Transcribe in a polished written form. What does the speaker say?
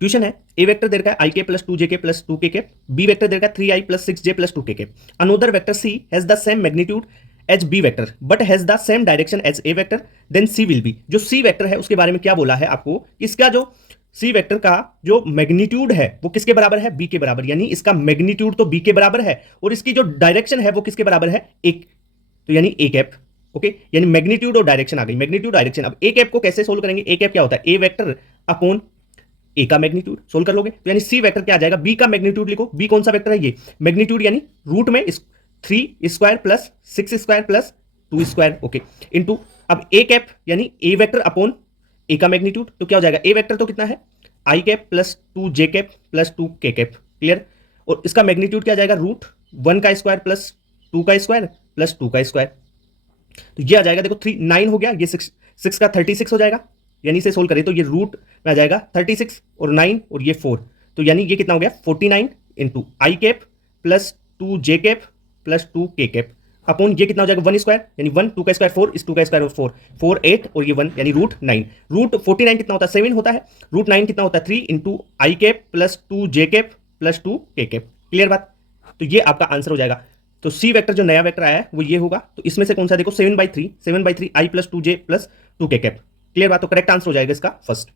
Question है ए vector दे रखा है आई के प्लस टू जे के plus two K cap, B vector दे रखा है 3i plus 6j plus two K cap, another vector C has the same magnitude as B vector but has the same direction as A vector, then C will be. जो C vector है उसके बारे में क्या बोला है आपको, इसका जो सी वेक्टर का जो मैग्नीट्यूड है वो किसके बराबर है, बी के बराबर, यानी इसका मैग्नीट्यूड तो बी के बराबर है और इसकी जो डायरेक्शन है वो किसके बराबर है, एक, तो यानी ए कैप। ओके, यानी मैग्नीट्यूड और डायरेक्शन आ गई, मैग्नीट्यूड डायरेक्शन। अब ए कैप को कैसे सोल्व करेंगे, ए कैप क्या होता है, ए वेक्टर अपॉन ए का मैग्नीट्यूड, सोल्व कर लोगे तो यानी सी वेक्टर क्या आ जाएगा, बी का मैग्नीट्यूड लिखो, बी कौन सा वेक्टर है ये, मैग्नीट्यूड यानी रूट में 3 square plus 6 square plus 2 square, okay, into अब ए कैप यानी ए वेक्टर अपॉन ए का मैग्नीट्यूड, तो क्या हो जाएगा, ए वेक्टर तो कितना है आई कैप प्लस 2 जे कैप प्लस 2 के कैप, क्लियर, और इसका मैग्नीट्यूड क्या आ जाएगा, रूट 1 का स्क्वायर प्लस 2 का स्क्वायर प्लस 2 का स्क्वायर, तो ये आ जाएगा, देखो 9 हो गया, ये 6 का 36 हो जाएगा, यानी इसे सोल्व करें तो ये रूट में आ जाएगा 36 और 9 और ये 4, तो यानी ये कितना हो गया 49 इंटू आई कैप प्लस 2 जे कैप प्लस 2 के कैप अपॉन ये कितना हो जाएगा 1 स्क्वायर, यानी 1 2 का स्क्वायर 4, इस 2 का स्क्वायर 4 4 8 और ये 1 यानी रूट 9। रूट 49 कितना होता है 7 होता है, रूट 9 कितना होता है 3 इंटू आई कैप प्लस 2 जे कैप प्लस 2 के कैप, क्लियर बात, तो ये आपका आंसर हो जाएगा। तो सी वेक्टर जो नया वेक्टर आया है वो ये होगा, तो इसमें से कौन सा देखो 7/3 आई प्लस 2j प्लस 2 के कैप, क्लियर बात, तो करेक्ट आंसर हो जाएगा इसका फर्स्ट।